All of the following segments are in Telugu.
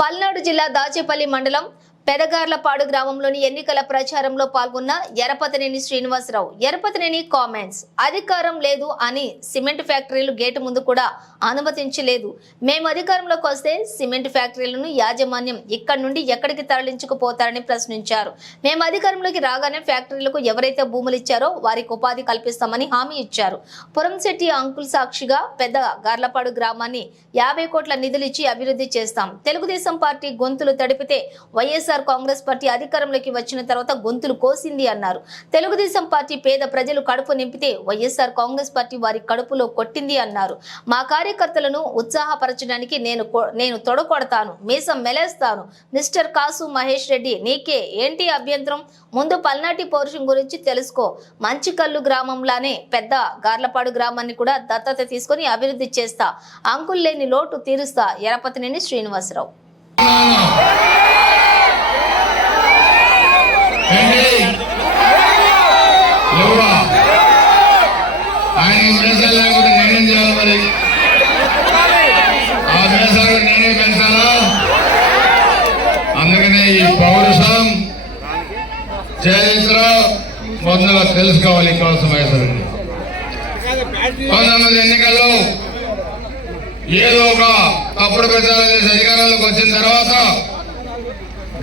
పల్నాడు జిల్లా దాచేపల్లి మండలం పెదగార్లపాడు గ్రామంలోని ఎన్నికల ప్రచారంలో పాల్గొన్న ఎరపతినేని శ్రీనివాసరావు. ఎరపతినేని కామెంట్స్ అధికారం లేదు అని సిమెంట్ ఫ్యాక్టరీలు గేటు ముందు కూడా అనుమతించలేదు. మేము అధికారంలోకి వస్తే సిమెంట్ ఫ్యాక్టరీలను యాజమాన్యం ఇక్కడి నుండి ఎక్కడికి తరలించుకుపోతారని ప్రశ్నించారు. మేము అధికారంలోకి రాగానే ఫ్యాక్టరీలకు ఎవరైతే భూములు ఇచ్చారో వారికి ఉపాధి కల్పిస్తామని హామీ ఇచ్చారు. పురంశెట్టి అంకుల్ సాక్షిగా పెద్ద గార్లపాడు గ్రామాన్ని యాభై కోట్ల నిధులు ఇచ్చి అభివృద్ధి చేస్తాం. తెలుగుదేశం పార్టీ గొంతులు తడిపితే వైఎస్ఆర్ కాంగ్రెస్ పార్టీ అధికారంలోకి వచ్చిన తర్వాత గొంతులు కోసింది అన్నారు. తెలుగుదేశం పార్టీ పేద ప్రజలు కడుపు నింపితే వైఎస్ఆర్ కాంగ్రెస్ పార్టీ వారి కడుపులో కొట్టింది అన్నారు. మా కార్యకర్తలను ఉత్సాహపరచడానికి నేను నేను తొడకొడతాను మీసం మెలేస్తాను. మిస్టర్ కాసు మహేష్ రెడ్డి నీకే ఏంటి అభ్యంతరం? ముందు పల్నాటి పౌరుషం గురించి తెలుసుకో. మంచికల్లు గ్రామంలానే పెద్ద గార్లపాడు గ్రామాన్ని కూడా దత్తత తీసుకొని అభివృద్ధి చేస్తా. అంకుల్ లేని లోటు తీరుస్తా. ఎరపతినేని శ్రీనివాసరావు ఏంటి లేవా ఆయన మీసాలు లేకపోతే నేనేం చేయాలి మరి ఆ నేనే పెంచాలా అందుకనే ఈ పౌరుషం చరిత్ర మొదలు తెలుసుకోవాలి కోసం వేసారండి పంతొమ్మిది ఎన్నికల్లో ఏదో ఒక తప్పుడు ప్రచారం చేసి అధికారంలోకి వచ్చిన తర్వాత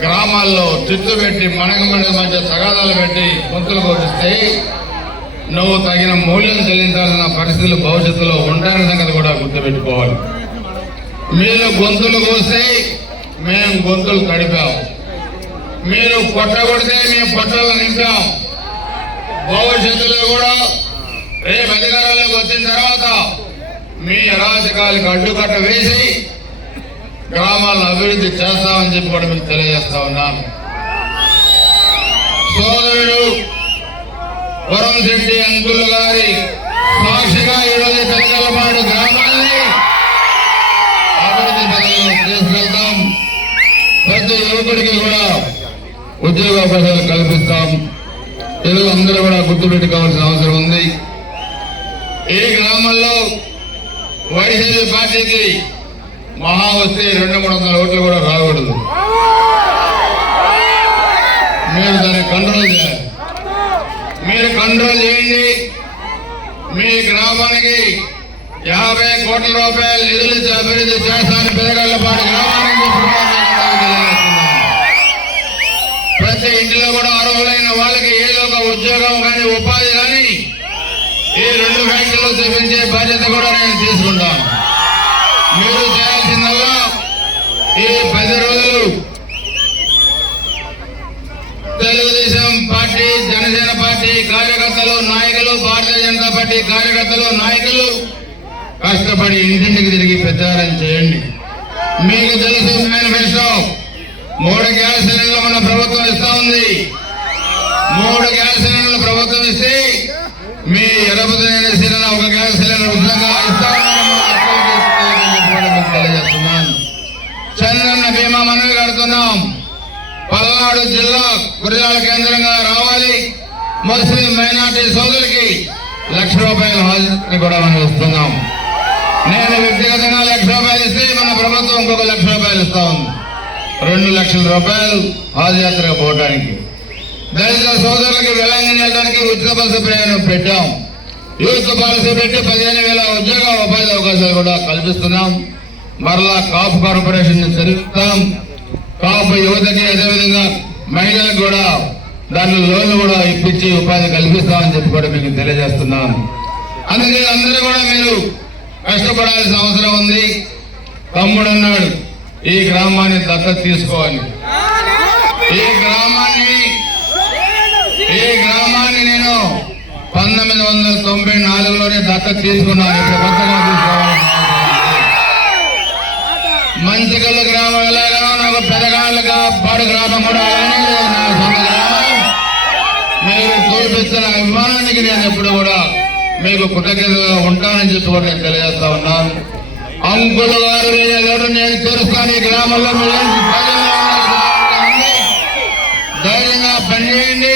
గ్రామాల్లో చిత్తు పెట్టి మనగమండి మధ్య తగాదాలు పెట్టి గొంతులు కోపిస్తే నువ్వు తగిన మూల్యం చెల్లించాల్సిన పరిస్థితులు భవిష్యత్తులో ఉంటాయన్న సంగతి కూడా గుర్తుపెట్టుకోవాలి. మీరు గొంతులు కోస్తే మేము గొంతులు తడిపాం మీరు కొట్టగొడితే మేము పొట్టలు నింపాం భవిష్యత్తులో కూడా రేపు అధికారంలోకి వచ్చిన తర్వాత మీ అరాచకాలకు అడ్డుకట్ట వేసి గ్రామాలను అభివృద్ధి చేస్తామని చెప్పి కూడా మీకు తెలియజేస్తా ఉన్నాను. సోదరుడు వరం శెట్టి అంకుల్ గారి సాక్షిగా ఈరోజు పెద్దలపాడు గ్రామాన్ని తీసుకెళ్తాం ప్రతి యువకుడికి కూడా ఉద్యోగ అవకాశాలు కల్పిస్తాం. తెలుగు అందరూ కూడా గుర్తుపెట్టుకోవాల్సిన అవసరం ఉంది. ఈ గ్రామంలో వైసీపీ పార్టీకి మహా వస్తే రెండు మూడు వందల ఓట్లు కూడా రాకూడదు. మీరు దాన్ని కంట్రోల్ చేయాలి. మీరు కంట్రోల్ చేయండి. మీ గ్రామానికి యాభై కోట్ల రూపాయలు నిధులు ఇచ్చి అభివృద్ధి చేస్తాను పెదగళ్ళపాటి గ్రామానికి ప్రతి ఇంటిలో కూడా అర్హులైన వాళ్ళకి ఏదో ఒక ఉద్యోగం కానీ ఉపాధి కానీ ఈ రెండు ఫ్యాక్టరీలు చూపించే బాధ్యత కూడా నేను తీసుకుంటాను. మీరు చేయాల్సిందల్లా ఈ పది రోజులు తెలుగుదేశం పార్టీ జనసేన పార్టీ కార్యకర్తలు నాయకులు భారతీయ జనతా పార్టీ కార్యకర్తలు నాయకులు కష్టపడి ఇంటింటికి తిరిగి ప్రచారం చేయండి. మీకు తెలుసు మేనిఫెస్టో మూడు గ్యాస్ సిలిండర్లు మన ప్రభుత్వం ఇస్తా ఉంది. మూడు గ్యాస్ సిలిండర్లు ప్రభుత్వం ఇస్తే మీ ఎరపతిని సిలిండర్ ఒక గ్యాస్ సిలిండర్ ఉచితంగా ఇస్తామని తెలియజేస్తున్నాను. చంద్రన్న బీమా మనవి కడుతున్నాం. పల్నాడు జిల్లా గురిజాల కేంద్రంగా రావాలి. ముస్లిం మైనార్టీ సోదరికి లక్ష రూపాయల హాజరుని కూడా మనం ఇస్తున్నాం. నేను వ్యక్తిగతంగా లక్ష రూపాయలు ఇస్తే మన ప్రభుత్వం ఇంకొక లక్ష రూపాయలు ఇస్తా. ఉంది రెండు లక్షల రూపాయలు పాదయాత్ర పోవడానికి దళిత సోదరులకి వెలంగిని వెళ్ళడానికి ఉచిత బస్సు ప్రయాణం పెట్టాం. యూత్ పాలసీ పెట్టి పదిహేను వేల ఉద్యోగ ఉపాధి అవకాశాలు కూడా కల్పిస్తున్నాం. మరలా కాపు కార్పొరేషన్ చదివిస్తాం కాపు యువతకి అదేవిధంగా మహిళలకు కూడా దాంట్లో లోన్లు కూడా ఇప్పించి ఉపాధి కల్పిస్తామని చెప్పి కూడా మీకు తెలియజేస్తున్నాను. అందుకే అందరూ కూడా మీరు కష్టపడాల్సిన అవసరం ఉంది. తమ్ముడు అన్నాడు ఈ గ్రామాన్ని దత్తత తీసుకోవాలి. ఈ గ్రామాన్ని ఈ గ్రామాన్ని నేను పంతొమ్మిది వందల తొంభై నాలుగులోనే దత్తత తీసుకున్నాను. ఇప్పుడు కొత్తగా గ్రామం ఎలాగా నాకు పెదగాళ్ళుగా పాడు గ్రామం కూడా అలానే లేదు నా సొంత గ్రామం. మీరు చూపిస్తున్న అభిమానానికి నేను ఎప్పుడు కూడా మీకు కృతజ్ఞతగా ఉంటానని చెప్పి కూడా నేను తెలియజేస్తా ఉన్నాను. అంకుల గారు నేను నేను తెలుస్తాను ఈ గ్రామంలో ధైర్యంగా పనిచేయండి.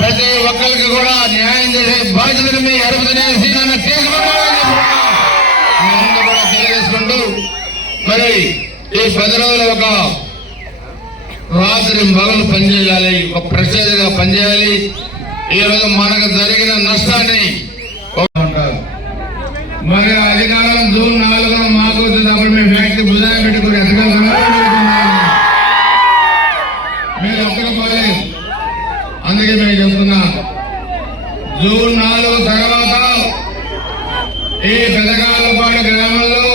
ప్రతి ఒక్కరికి కూడా న్యాయం చేసే బాధ్యతను మీ అరుపుతనే నన్ను తీసుకుంటామని కూడా అందరూ కూడా తెలియజేసుకుంటూ మరి ఈ పది రోజులు ఒక రాత్రి మగలు పనిచేయాలి ఒక ప్రత్యేకంగా పనిచేయాలి. ఈ రోజు మనకు జరిగిన నష్టాన్ని మరి అధికారం జూన్ నాలుగున మాకు వచ్చినప్పుడు మేము ఫ్యాక్టరీ బుజాయి పెట్టుకుని ఎదగలుగుతున్నాం మీరు ఎత్తకపోలేదు అందుకే మేము చెప్తున్నా. జూన్ నాలుగు తర్వాత ఈ పెదకాలపాడు గ్రామంలో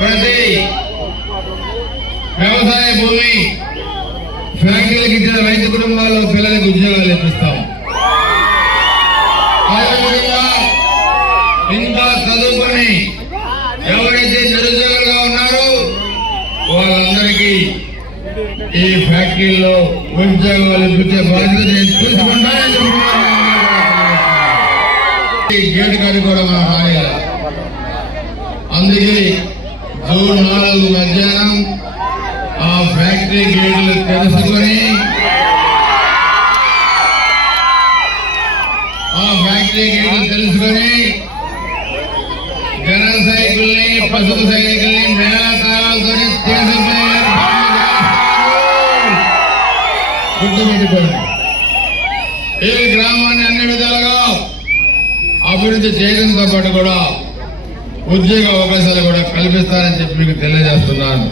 ప్రతి వ్యవసాయ భూమి ఫ్యాక్టరీలకు ఇచ్చిన రైతు కుటుంబాల్లో పిల్లలకు ఉద్యోగాలు ఇప్పిస్తాం. ఫ్యాక్టరీలో ఉద్యోగాలు ఇప్పించే బాధ్యత నేను తీసుకుంటానని గేట్ కాడి కూడా మనం రాయాలి అందుకే జూన్ నాలుగు మధ్యాహ్నం ఆ ఫ్యాక్టరీ గేట్లు తెలుసుకొని ఆ ఫ్యాక్టరీ గేట్లు తెలుసుకొని జన సైకిల్ని పసుపు సైకిల్ని మేళతాళాలతో తీసుకునే గుర్తుపెట్టుకోండి. ఈ గ్రామాన్ని అన్ని విధాలుగా అభివృద్ధి చేయడంతో పాటు కూడా ఉద్యోగ అవకాశాలు కూడా కల్పిస్తారని చెప్పి మీకు తెలియజేస్తున్నాను.